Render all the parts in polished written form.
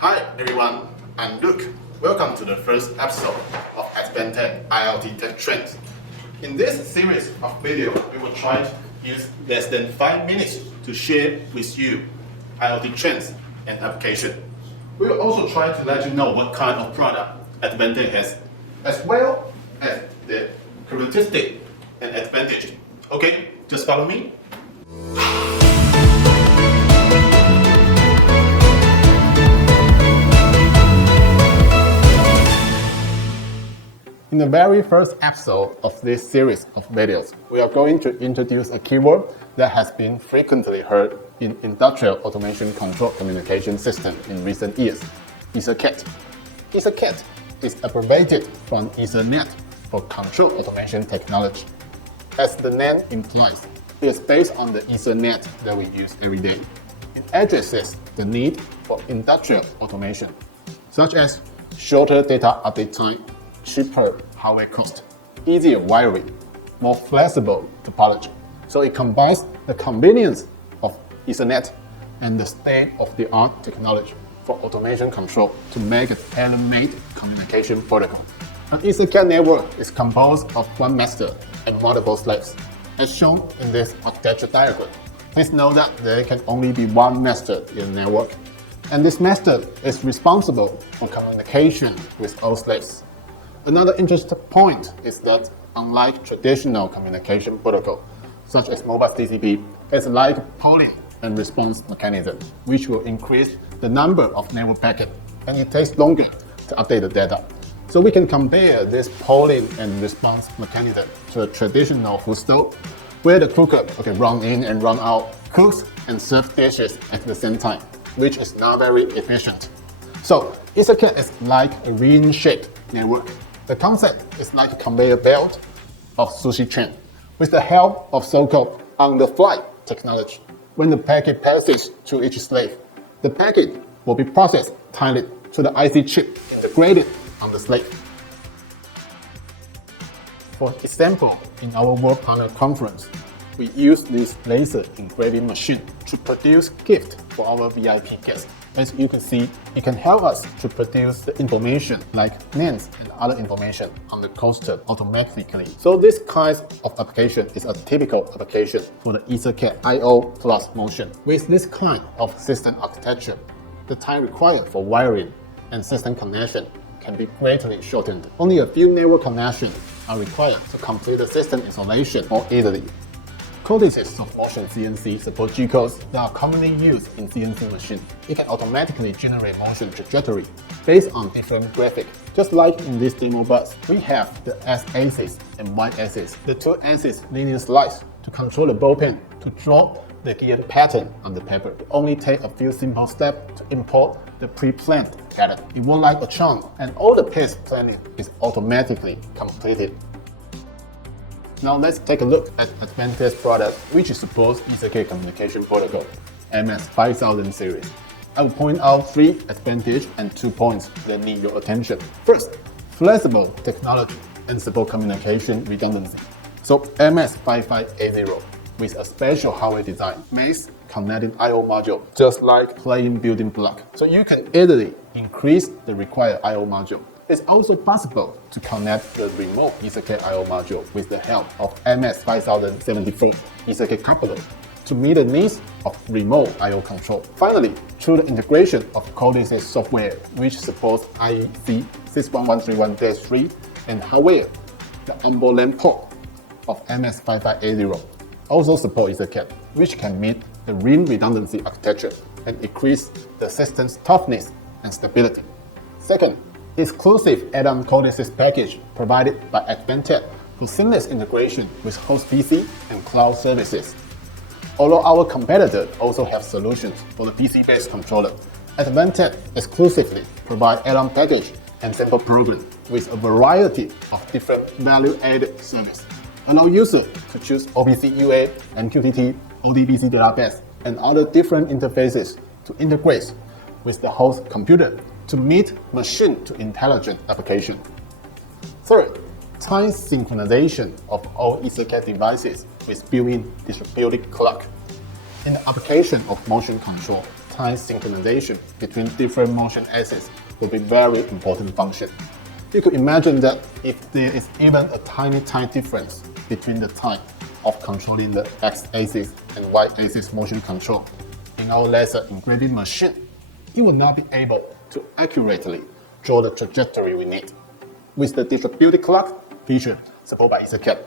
Hi everyone, I'm Luke. Welcome to the first episode of Advantech IoT TekTrend. In this series of videos, we will try to use less than 5 minutes to share with you IoT trends and applications. We will also try to let you know what kind of product Advantech has, as well as the characteristic and advantage. Okay, just follow me. In the very first episode of this series of videos, we are going to introduce a keyword that has been frequently heard in industrial automation control communication system in recent years: EtherCAT. EtherCAT is abbreviated from Ethernet for control automation technology. As the name implies, it is based on the Ethernet that we use every day. It addresses the need for industrial automation, such as shorter data update time, cheaper hardware cost, easier wiring, more flexible topology. So it combines the convenience of Ethernet and the state-of-the-art technology for automation control to make a tailor-made communication protocol. An EtherCAT network is composed of one master and multiple slaves, as shown in this architecture diagram. Please note that there can only be one master in the network, and this master is responsible for communication with all slaves. Another interesting point is that unlike traditional communication protocol, such as mobile TCP, it's like polling and response mechanism, which will increase the number of network packets, and it takes longer to update the data. So we can compare this polling and response mechanism to a traditional food stove, where the cooker run in and run out, cooks and serves dishes at the same time, which is not very efficient. So EtherCAT is like a ring-shaped network. The concept is like a conveyor belt of sushi chain with the help of so-called on-the-fly technology. When the packet passes to each slave, the packet will be processed tightly to the IC chip integrated on the slave. For example, in our World Partner Conference, we use this laser engraving machine to produce gifts for our VIP guests. As you can see, it can help us to produce the information like names and other information on the coaster automatically. So this kind of application is a typical application for the EtherCAT I/O plus motion. With this kind of system architecture, the time required for wiring and system connection can be greatly shortened. Only a few network connections are required to complete the system installation more easily. Codices of motion CNC support G-codes that are commonly used in CNC machines. It can automatically generate motion trajectory based on different graphics. Just like in this demo bus, we have the X-axis and Y-axis, the two axis linear slice to control the ball pen to draw the geared pattern on the paper. It only takes a few simple steps to import the pre-planned pattern. It works like a charm, and all the piece planning is automatically completed. Now let's take a look at Advantech's product, which supports EtherCAT communication protocol, MS5000 series. I will point out 3 advantages and 2 points that need your attention. First, flexible technology and support communication redundancy. So MS5580 with a special hardware design makes connecting I/O module just like playing building block. So you can easily increase the required I/O module. It's also possible to connect the remote EtherCAT I/O module with the help of MS5074 EtherCAT coupler to meet the needs of remote I/O control. Finally, through the integration of codices software, which supports IEC 61131-3 and hardware, the onboard LAN port of MS5580 also supports EtherCAT, which can meet the ring redundancy architecture and increase the system's toughness and stability. Second, exclusive add-on codices package provided by Advantech for seamless integration with host PC and cloud services. Although our competitors also have solutions for the PC-based controller, Advantech exclusively provides add-on package and sample program with a variety of different value-added services. Allow users to choose OPC UA, MQTT, ODBC database, and other different interfaces to integrate with the host computer to meet machine-to-intelligent application. Third, time synchronization of all EtherCAT devices with built-in distributed clock. In the application of motion control, real-time synchronization between different motion axes will be very important function. You could imagine that if there is even a tiny difference between the time of controlling the x-axis and y-axis motion control in our laser engraving machine, you will not be able to accurately draw the trajectory we need. With the distributed clock feature supported by EtherCAT,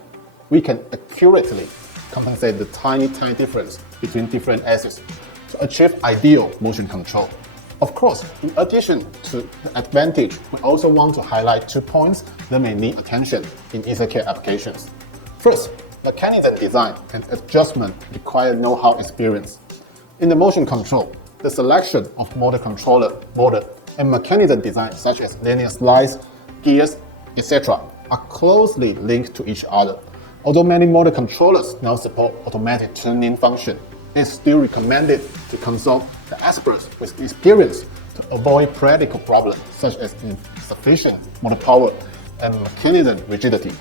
we can accurately compensate the tiny difference between different axes to achieve ideal motion control. Of course, in addition to the advantage, we also want to highlight 2 points that may need attention in EtherCAT applications. First, mechanism design and adjustment require know-how experience. In the motion control, the selection of motor controller, motor, and mechanism design such as linear slice, gears, etc. are closely linked to each other. Although many motor controllers now support automatic tuning function, it's still recommended to consult the experts with experience to avoid practical problems such as insufficient motor power and mechanism rigidity.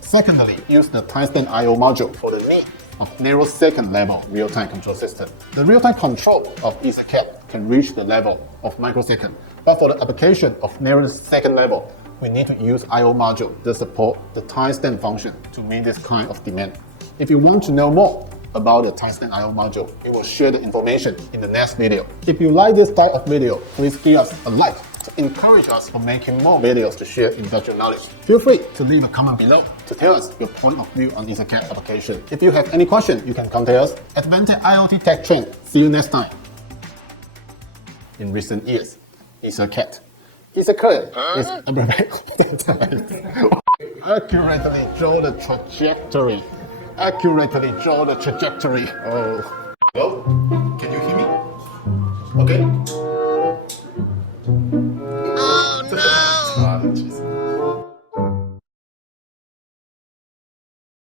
Secondly, use the timestamp I/O module for the need of nanosecond level real-time control system. The real-time control of EtherCAT can reach the level of microsecond, but for the application of nanosecond level, we need to use I/O module that support the timestamp function to meet this kind of demand. If you want to know more about the timestamp I/O module, we will share the information in the next video. If you like this type of video, please give us a like to encourage us for making more videos to share industrial knowledge. Feel free to leave a comment below to tell us your point of view on EtherCAT application. If you have any question, you can contact us at Advantech IoT TekTrend. See you next time. In recent years, EtherCAT is accurately draw the trajectory. Oh. Hello? Can you hear me? Okay. Oh no! Jeez.